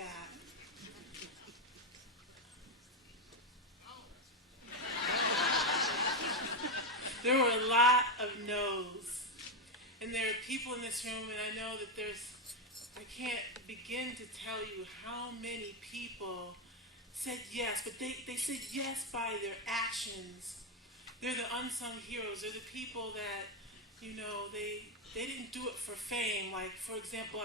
that there were a lot of no's. And there are people in this room, and I know that I can't begin to tell you how many people said yes, but they said yes by their actions. They're the unsung heroes. They're the people that, they didn't do it for fame. Like, for example,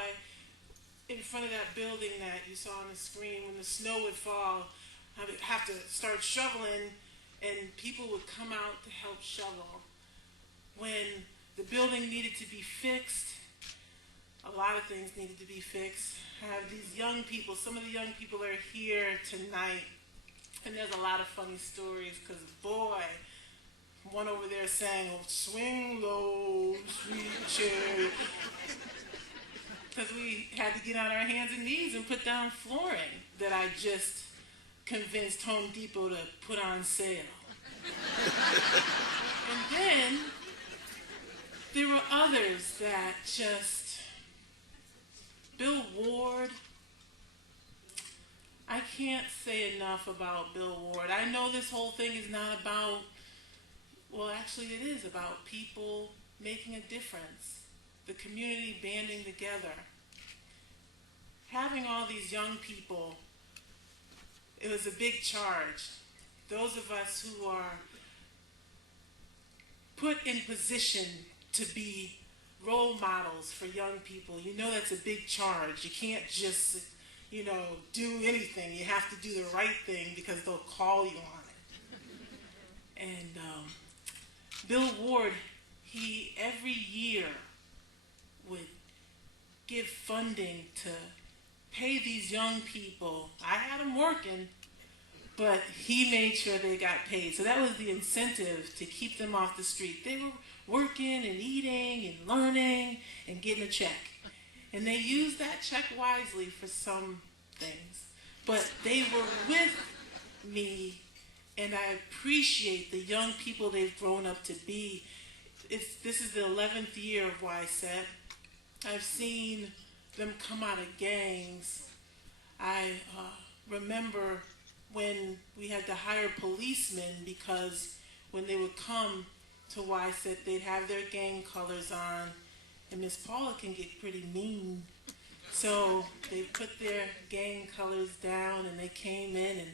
in front of that building that you saw on the screen, when the snow would fall, I would have to start shoveling, and people would come out to help shovel. When the building needed to be fixed, a lot of things needed to be fixed. I have these young people, some of the young people are here tonight, and there's a lot of funny stories, because boy, one over there sang, "Oh, swing low, sweet cherry," because we had to get on our hands and knees and put down flooring that I just convinced Home Depot to put on sale. And then there were others that just, Bill Ward, I can't say enough about Bill Ward. I know this whole thing is not about, well, actually it is about people making a difference, the community banding together. Having all these young people, it was a big charge. Those of us who are put in position to be role models for young people, that's a big charge. You can't just, do anything. You have to do the right thing because they'll call you on it. And Bill Ward, he every year would give funding to pay these young people. I had them working, but he made sure they got paid. So that was the incentive to keep them off the street. They were working and eating and learning and getting a check. And they used that check wisely for some things. But they were with me, and I appreciate the young people they've grown up to be. This is the 11th year of YSET. I've seen them come out of gangs. I remember when we had to hire policemen, because when they would come to YSET, they'd have their gang colors on, and Miss Paula can get pretty mean. So they put their gang colors down, and they came in, and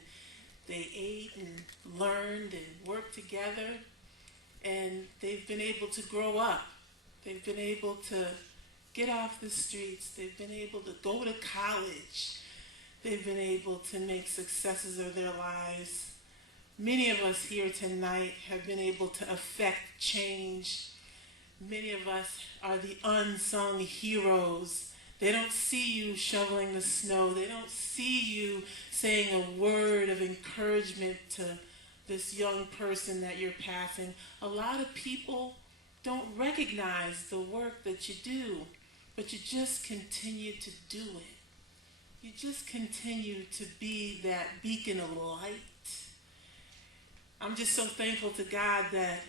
they ate and learned and worked together, and they've been able to grow up. They've been able to get off the streets. They've been able to go to college. They've been able to make successes of their lives. Many of us here tonight have been able to affect change. Many of us are the unsung heroes. They don't see you shoveling the snow. They don't see you saying a word of encouragement to this young person that you're passing. A lot of people don't recognize the work that you do, but you just continue to do it. You just continue to be that beacon of light. I'm just so thankful to God that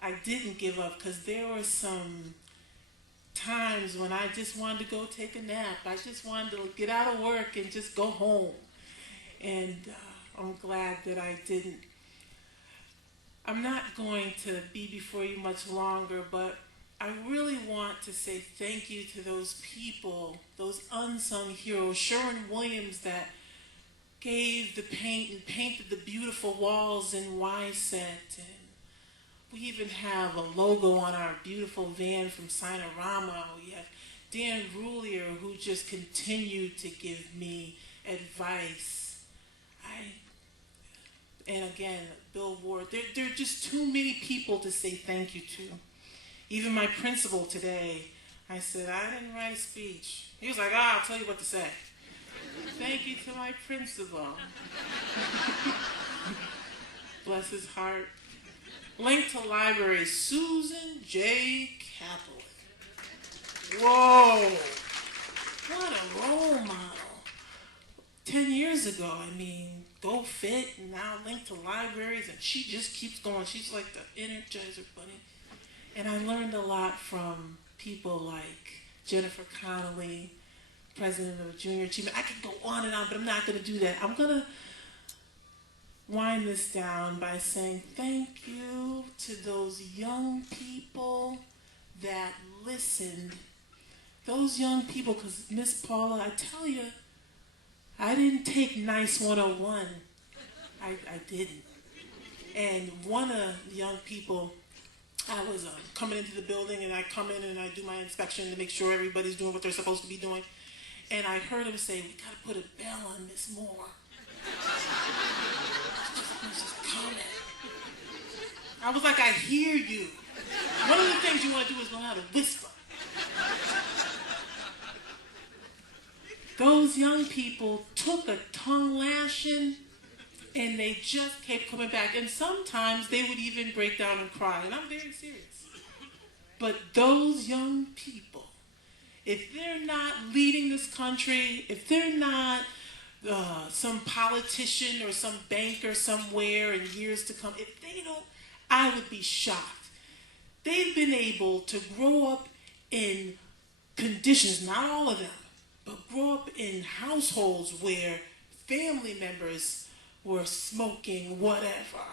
I didn't give up, because there were some times when I just wanted to go take a nap. I just wanted to get out of work and just go home. And I'm glad that I didn't. I'm not going to be before you much longer, but I really want to say thank you to those people, those unsung heroes. Sherwin Williams, that gave the paint and painted the beautiful walls in YSET. And we even have a logo on our beautiful van from Sinorama. We have Dan Roulier, who just continued to give me advice. And again, Bill Ward. There are just too many people to say thank you to. Even my principal today, I said, I didn't write a speech. He was like, I'll tell you what to say. Thank you to my principal. Bless his heart. Link to library, Susan J. Kaplan. Whoa. What a role model. 10 years ago, Go Fit, and now Link to libraries, and she just keeps going. She's like the Energizer Bunny. And I learned a lot from people like Jennifer Connelly, president of Junior Achievement. I could go on and on, but I'm not going to do that. I'm going to wind this down by saying thank you to those young people that listened. Those young people, because Miss Paula, I tell you, I didn't take Nice 101. I didn't. And one of the young people, I was coming into the building, and I come in and I do my inspection to make sure everybody's doing what they're supposed to be doing. And I heard him say, "We got to put a bell on Miss Moore." She's just coming. I was like, I hear you. One of the things you want to do is know how to whisper. Those young people took a tongue lashing, and they just kept coming back. And sometimes they would even break down and cry. And I'm very serious. But those young people, if they're not leading this country, if they're not some politician or some banker somewhere in years to come, if they don't, I would be shocked. They've been able to grow up in conditions, not all of them, but grow up in households where family members were smoking whatever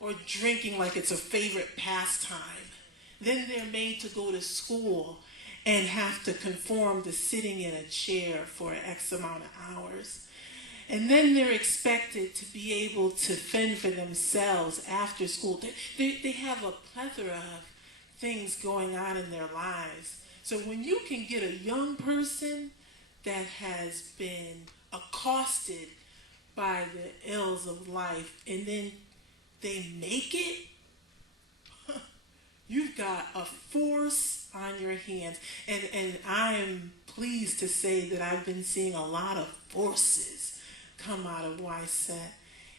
or drinking like it's a favorite pastime. Then they're made to go to school and have to conform to sitting in a chair for X amount of hours. And then they're expected to be able to fend for themselves after school. They have a plethora of things going on in their lives. So when you can get a young person that has been accosted by the ills of life and then they make it, you've got a force on your hands. And I am pleased to say that I've been seeing a lot of forces come out of YSET.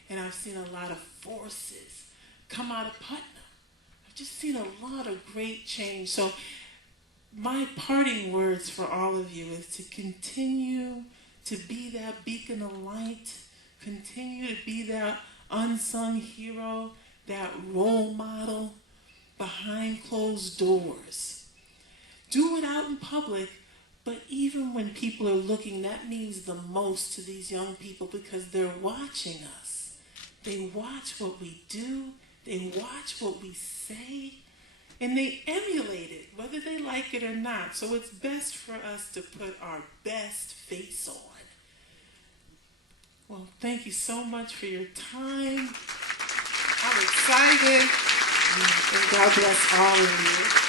And I've seen a lot of forces come out of Putnam. I've just seen a lot of great change. So my parting words for all of you is to continue to be that beacon of light, continue to be that unsung hero, that role model behind closed doors. Do it out in public, but even when people are looking, that means the most to these young people because they're watching us. They watch what we do, they watch what we say, and they emulate it, whether they like it or not. So it's best for us to put our best face on. Well, thank you so much for your time. I'm excited. And God bless all of you.